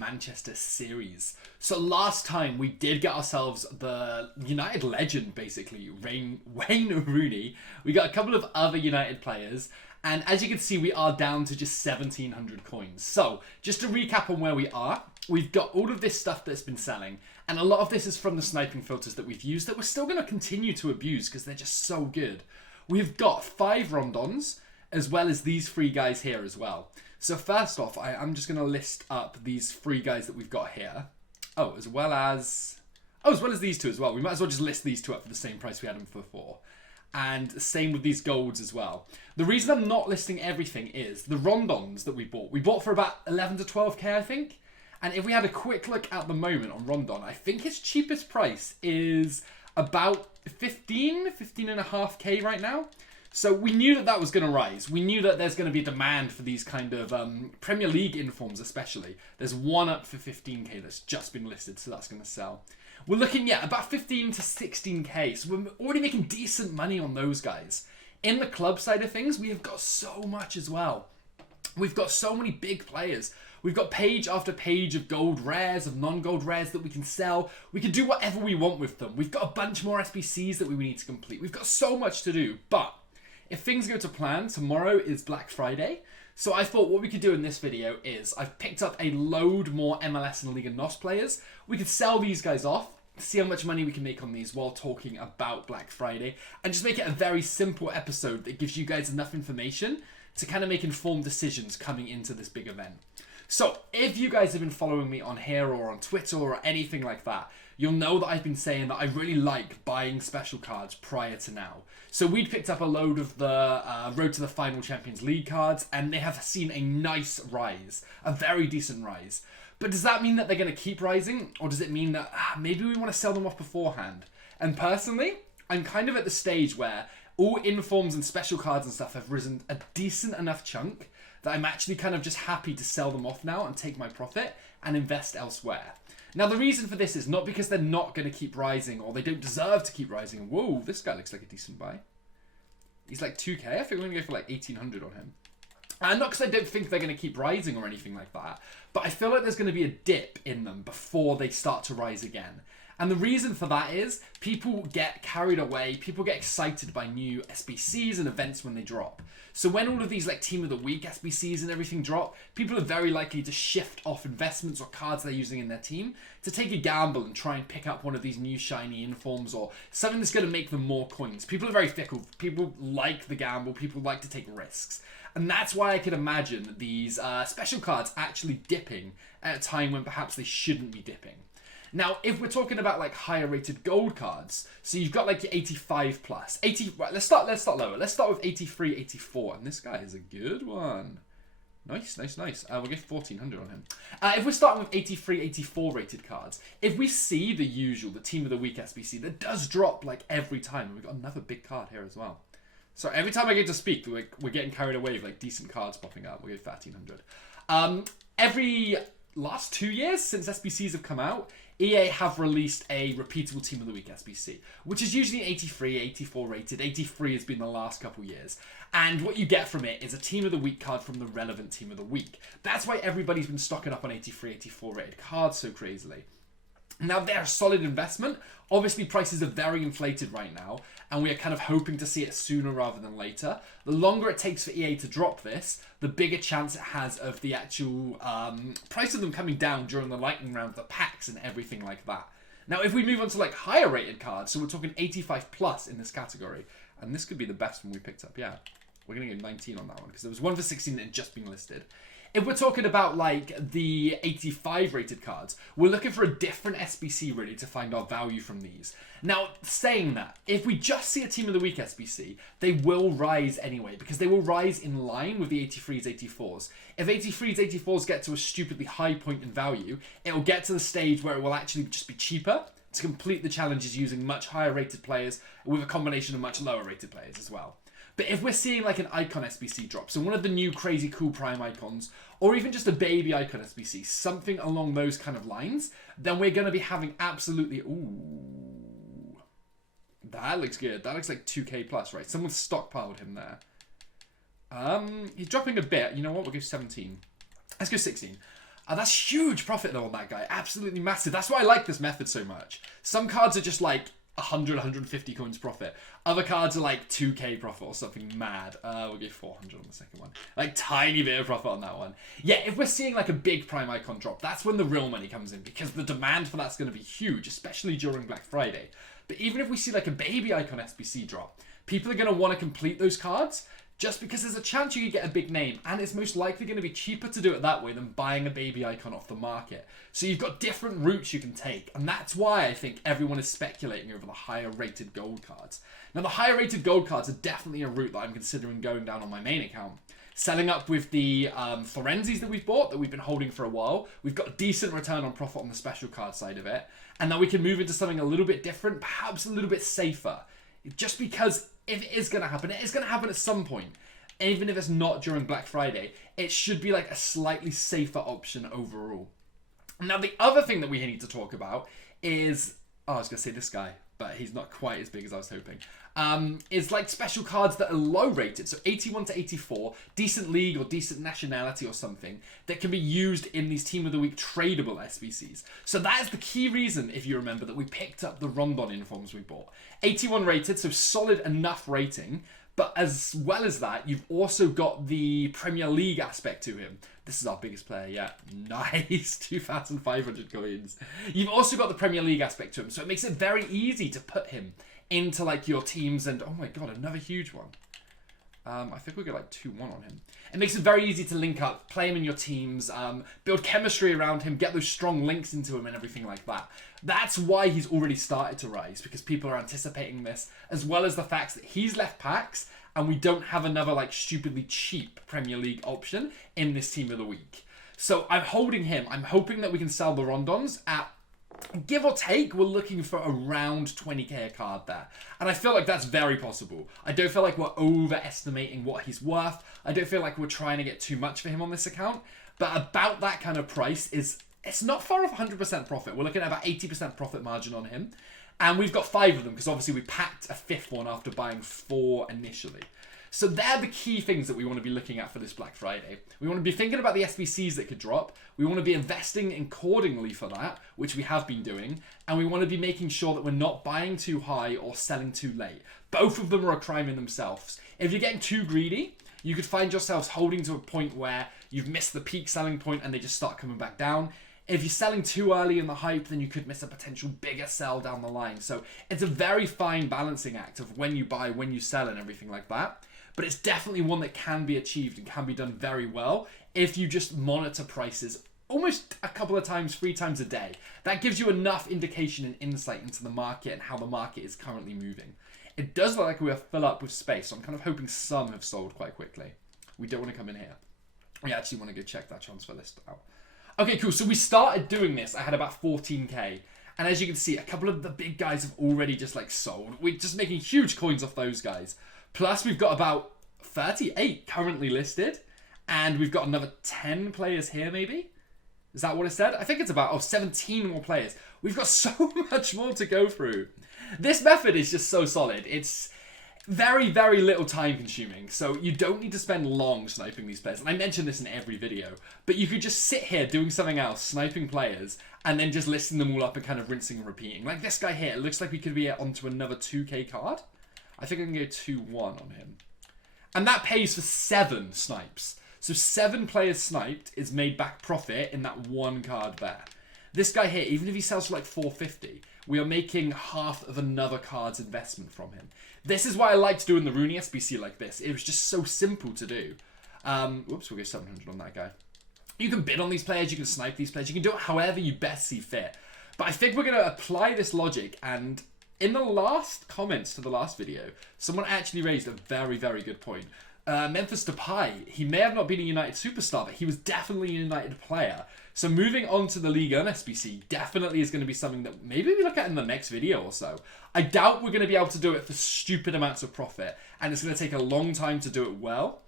Manchester series. So last time we did get ourselves the United legend, basically, Wayne Rooney. We got a couple of other United players. And as you can see, we are down to just 1,700 coins. So just to recap on where we are, we've got all of this stuff that's been selling. And a lot of this is from the sniping filters that we've used that we're still going to continue to abuse because they're just so good. We've got 5 Rondons, as well as these 3 guys here as well. So first off, I'm just going to list up these 3 guys that we've got here. Oh, as well as these 2 as well. We might as well just list these 2 up for the same price we had them for before. And same with these golds as well. The reason I'm not listing everything is the Rondons that we bought for about 11 to 12k, I think. And if we had a quick look at the moment on Rondon, I think his cheapest price is about 15.5k right now. So we knew that that was going to rise. We knew that there's going to be demand for these kind of Premier League informs especially. There's one up for 15k that's just been listed, so that's going to sell. We're looking, yeah, about 15 to 16k. So we're already making decent money on those guys. In the club side of things, we have got so much as well. We've got so many big players. We've got page after page of gold rares, of non-gold rares that we can sell. We can do whatever we want with them. We've got a bunch more SBCs that we need to complete. We've got so much to do. But if things go to plan, tomorrow is Black Friday. So I thought what we could do in this video is I've picked up a load more MLS and Liga NOS players. We could sell these guys off, see how much money we can make on these while talking about Black Friday, and just make it a very simple episode that gives you guys enough information to kind of make informed decisions coming into this big event. So if you guys have been following me on here or on Twitter or anything like that, you'll know that I've been saying that I really like buying special cards prior to now. So we'd picked up a load of the Road to the Final Champions League cards, and they have seen a nice rise, a very decent rise. But does that mean that they're going to keep rising, or does it mean that maybe we want to sell them off beforehand? And personally, I'm kind of at the stage where all informs and special cards and stuff have risen a decent enough chunk that I'm actually kind of just happy to sell them off now and take my profit and invest elsewhere. Now, the reason for this is not because they're not going to keep rising or they don't deserve to keep rising. Whoa, this guy looks like a decent buy. He's like 2k. I think we're going to go for like 1,800 on him. And not because I don't think they're going to keep rising or anything like that, but I feel like there's going to be a dip in them before they start to rise again. And the reason for that is people get carried away, people get excited by new SBCs and events when they drop. So when all of these like Team of the Week SBCs and everything drop, people are very likely to shift off investments or cards they're using in their team to take a gamble and try and pick up one of these new shiny informs or something that's going to make them more coins. People are very fickle. People like the gamble. People like to take risks. And that's why I could imagine these special cards actually dipping at a time when perhaps they shouldn't be dipping. Now, if we're talking about like higher rated gold cards, so you've got like your 85 plus, 80. Right, let's start lower. Let's start with 83, 84, and this guy is a good one. Nice. We'll get 1,400 on him. If we're starting with 83, 84 rated cards, if we see the usual, the Team of the Week SBC, that does drop like every time. We've got another big card here as well. So every time I get to speak, we're getting carried away with like decent cards popping up. We'll get 1,300. Every last 2 years since SBCs have come out, EA have released a repeatable Team of the Week SBC, which is usually 83, 84 rated. 83 has been the last couple years. And what you get from it is a Team of the Week card from the relevant Team of the Week. That's why everybody's been stocking up on 83, 84 rated cards so crazily. Now, they're a solid investment. Obviously, prices are very inflated right now, and we are kind of hoping to see it sooner rather than later. The longer it takes for EA to drop this, the bigger chance it has of the actual price of them coming down during the lightning round, the packs and everything like that. Now, if we move on to like higher rated cards, so we're talking 85 plus in this category, and this could be the best one we picked up, yeah. We're going to get 19 on that one, because there was one for 16 that had just been listed. If we're talking about like the 85 rated cards, we're looking for a different SBC really to find our value from these. Now, saying that, if we just see a Team of the Week SBC, they will rise anyway, because they will rise in line with the 83s, 84s. If 83s, 84s get to a stupidly high point in value, it will get to the stage where it will actually just be cheaper to complete the challenges using much higher rated players with a combination of much lower rated players as well. But if we're seeing like an icon SBC drop, so one of the new crazy cool prime icons, or even just a baby icon SBC, something along those kind of lines, then we're going to be having absolutely... Ooh. That looks good. That looks like 2k plus, right? Someone stockpiled him there. He's dropping a bit. You know what? We'll go 17. Let's go 16. That's huge profit though on that guy. Absolutely massive. That's why I like this method so much. Some cards are just like 100, 150 coins profit. Other cards are like 2k profit or something mad. We'll get 400 on the second one. Like tiny bit of profit on that one. Yeah, if we're seeing like a big prime icon drop, that's when the real money comes in, because the demand for that's going to be huge, especially during Black Friday. But even if we see like a baby icon SBC drop, people are going to want to complete those cards, just because there's a chance you could get a big name, and it's most likely going to be cheaper to do it that way than buying a baby icon off the market. So you've got different routes you can take, and that's why I think everyone is speculating over the higher rated gold cards. Now, the higher rated gold cards are definitely a route that I'm considering going down on my main account. Selling up with the Florenzi's that we've bought, that we've been holding for a while. We've got a decent return on profit on the special card side of it. And then we can move into something a little bit different, perhaps a little bit safer. Just because if it is going to happen, it is going to happen at some point. Even if it's not during Black Friday, it should be like a slightly safer option overall. Now, the other thing that we need to talk about is... Oh, I was going to say this guy, but he's not quite as big as I was hoping. Is like special cards that are low rated. So 81 to 84, decent league or decent nationality or something that can be used in these Team of the Week tradable SBCs. So that is the key reason, if you remember, that we picked up the Rondon informs we bought. 81 rated, so solid enough rating. But as well as that, you've also got the Premier League aspect to him. This is our biggest player yet. Nice, 2,500 coins. You've also got the Premier League aspect to him, so it makes it very easy to put him into like your teams. And oh my god, another huge one. I think we get like 2-1 on him. It makes it very easy to link up, play him in your teams, build chemistry around him, get those strong links into him and everything like that. That's why he's already started to rise, because people are anticipating this, as well as the fact that he's left packs and we don't have another like stupidly cheap Premier League option in this Team of the Week. So I'm holding him. I'm hoping that we can sell the Rondons at, give or take, we're looking for around 20k a card there. And I feel like that's very possible. I don't feel like we're overestimating what he's worth. I don't feel like we're trying to get too much for him on this account. But about that kind of price is, it's not far off 100% profit. We're looking at about 80% profit margin on him. And we've got 5 of them, because obviously we packed a 5th one after buying 4 initially. So they're the key things that we want to be looking at for this Black Friday. We want to be thinking about the SBCs that could drop. We want to be investing accordingly for that, which we have been doing. And we want to be making sure that we're not buying too high or selling too late. Both of them are a crime in themselves. If you're getting too greedy, you could find yourselves holding to a point where you've missed the peak selling point and they just start coming back down. If you're selling too early in the hype, then you could miss a potential bigger sell down the line. So it's a very fine balancing act of when you buy, when you sell and everything like that. But it's definitely one that can be achieved and can be done very well if you just monitor prices almost a couple of times, 3 times a day. That gives you enough indication and insight into the market and how the market is currently moving. It does look like we are full up with space, so I'm kind of hoping some have sold quite quickly. We don't want to come in here. We actually want to go check that transfer list out. Okay, cool. So we started doing this. I had about 14k. And as you can see, a couple of the big guys have already just like sold. We're just making huge coins off those guys. Plus, we've got about 38 currently listed. And we've got another 10 players here, maybe? Is that what it said? I think it's about 17 more players. We've got so much more to go through. This method is just so solid. It's very, very little time consuming. So you don't need to spend long sniping these players. And I mention this in every video. But you could just sit here doing something else, sniping players, and then just listing them all up and kind of rinsing and repeating. Like this guy here. It looks like we could be onto another 2k card. I think I can go 2-1 on him. And that pays for 7 snipes. So 7 players sniped is made back profit in that 1 card there. This guy here, even if he sells for like 450, we are making half of another card's investment from him. This is why I liked doing the Rooney SBC like this. It was just so simple to do. Whoops, we'll go 700 on that guy. You can bid on these players, you can snipe these players, you can do it however you best see fit. But I think we're going to apply this logic, and in the last comments to the last video, someone actually raised a very, very good point. Memphis Depay, he may have not been a United superstar, but he was definitely a United player. So moving on to the Ligue 1 SBC definitely is going to be something that maybe we look at in the next video or so. I doubt we're going to be able to do it for stupid amounts of profit, and it's going to take a long time to do it well.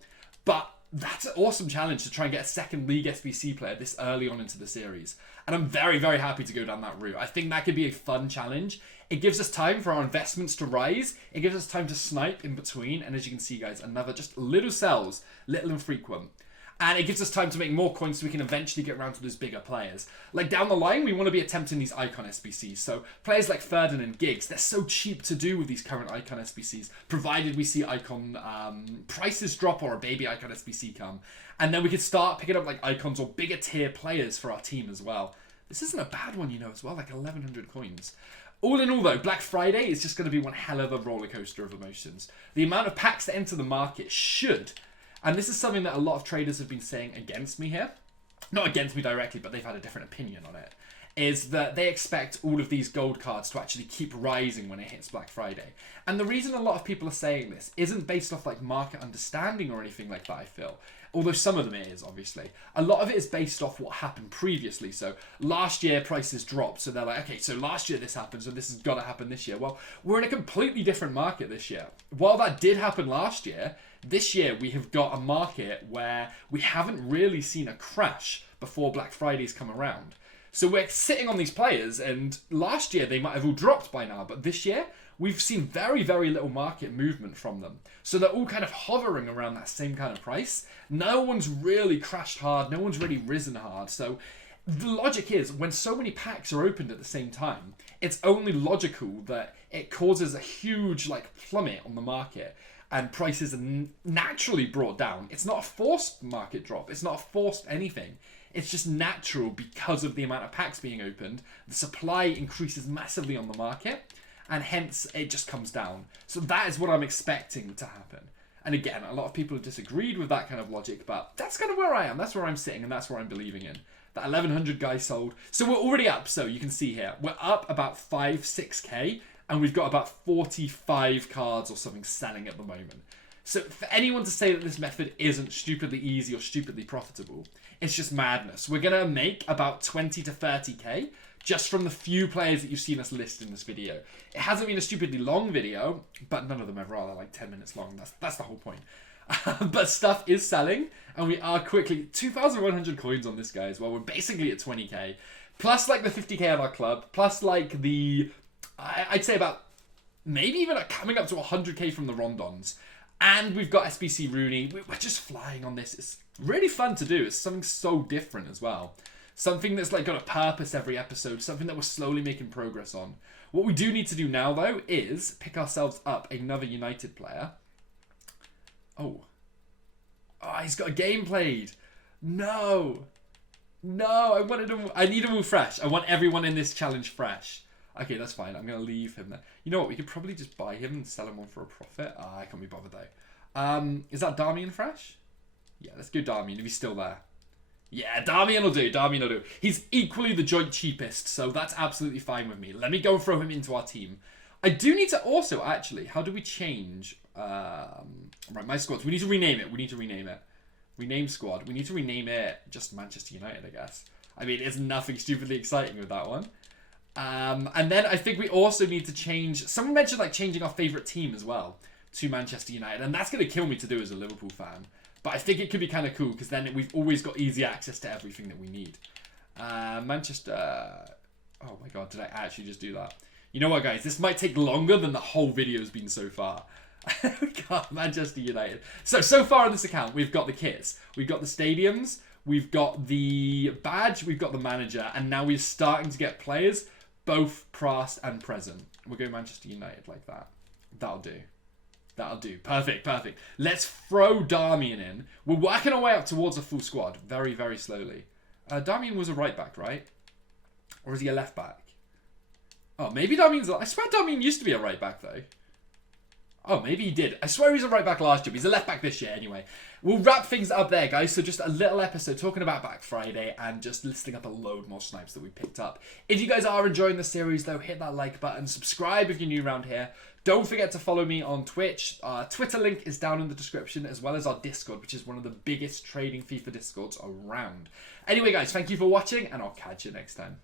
But that's an awesome challenge to try and get a second League SBC player this early on into the series. And I'm very, very happy to go down that route. I think that could be a fun challenge. It gives us time for our investments to rise. It gives us time to snipe in between. And as you can see, guys, another just little sells, little infrequent. And it gives us time to make more coins so we can eventually get around to those bigger players. Like down the line, we want to be attempting these icon SBCs. So players like Ferdinand and Giggs, they're so cheap to do with these current icon SBCs, provided we see icon prices drop or a baby icon SBC come. And then we could start picking up like icons or bigger tier players for our team as well. This isn't a bad one, you know, as well, like 1,100 coins. All in all, though, Black Friday is just going to be one hell of a roller coaster of emotions. The amount of packs that enter the market should... And this is something that a lot of traders have been saying against me here. Not against me directly, but they've had a different opinion on it. Is that they expect all of these gold cards to actually keep rising when it hits Black Friday. And the reason a lot of people are saying this isn't based off like market understanding or anything like that, I feel. Although some of them it is, obviously. A lot of it is based off what happened previously. So last year prices dropped. So they're like, okay, so last year this happened, so this has got to happen this year. Well, we're in a completely different market this year. While that did happen last year, this year we have got a market where we haven't really seen a crash before Black Friday's come around. So we're sitting on these players, and last year they might have all dropped by now, but this year we've seen very, very little market movement from them. So they're all kind of hovering around that same kind of price. No one's really crashed hard. No one's really risen hard. So the logic is when so many packs are opened at the same time, it's only logical that it causes a huge like plummet on the market and prices are naturally brought down. It's not a forced market drop. It's not a forced anything. It's just natural because of the amount of packs being opened. The supply increases massively on the market, and hence it just comes down. So that is what I'm expecting to happen. And again, a lot of people have disagreed with that kind of logic, but that's kind of where I am. That's where I'm sitting, and that's where I'm believing in. That 1,100 guys sold. So we're already up, so you can see here. We're up about 5-6k, and we've got about 45 cards or something selling at the moment. So for anyone to say that this method isn't stupidly easy or stupidly profitable, it's just madness. We're going to make about 20 to 30k just from the few players that you've seen us list in this video. It hasn't been a stupidly long video, but none of them ever are. They're like 10 minutes long. That's the whole point. But stuff is selling, and we are quickly 2,100 coins on this guy as well. We're basically at 20k, plus like the 50k of our club, plus like the, I'd say about maybe even coming up to 100k from the Rondons. And we've got SBC Rooney. We're just flying on this. It's really fun to do. It's something so different as well. Something that's like got a purpose every episode. Something that we're slowly making progress on. What we do need to do now, though, is pick ourselves up another United player. Oh, he's got a game played. No. I need him all fresh. I want everyone in this challenge fresh. Okay, that's fine. I'm going to leave him there. You know what? We could probably just buy him and sell him on for a profit. I can't be bothered, though. Is that Darmian fresh? Yeah, let's go Darmian if he's still there. Yeah, Darmian will do. He's equally the joint cheapest, so that's absolutely fine with me. Let me go and throw him into our team. I do need to also, actually, how do we change? Right, my squads. We need to rename it. Rename squad. We need to rename it just Manchester United, I guess. I mean, it's nothing stupidly exciting with that one. And then I think we also need to change... Someone mentioned like changing our favourite team as well to Manchester United. And that's going to kill me to do as a Liverpool fan. But I think it could be kind of cool because then we've always got easy access to everything that we need. Manchester... Oh my god, did I actually just do that? You know what, guys? This might take longer than the whole video has been so far. God, Manchester United. So far on this account, we've got the kits. We've got the stadiums. We've got the badge. We've got the manager. And now we're starting to get players... both past and present. We'll go Manchester United like that. That'll do. Perfect. Let's throw Darmian in. We're working our way up towards a full squad. Very, very slowly. Darmian was a right back, right? Or is he a left back? Oh, maybe Darmian's... I swear Darmian used to be a right back, though. Oh, maybe he did. I swear he was a right back last year, but he's a left back this year anyway. We'll wrap things up there, guys. So just a little episode talking about Black Friday and just listing up a load more snipes that we picked up. If you guys are enjoying the series, though, hit that like button. Subscribe if you're new around here. Don't forget to follow me on Twitch. Our Twitter link is down in the description, as well as our Discord, which is one of the biggest trading FIFA Discords around. Anyway, guys, thank you for watching, and I'll catch you next time.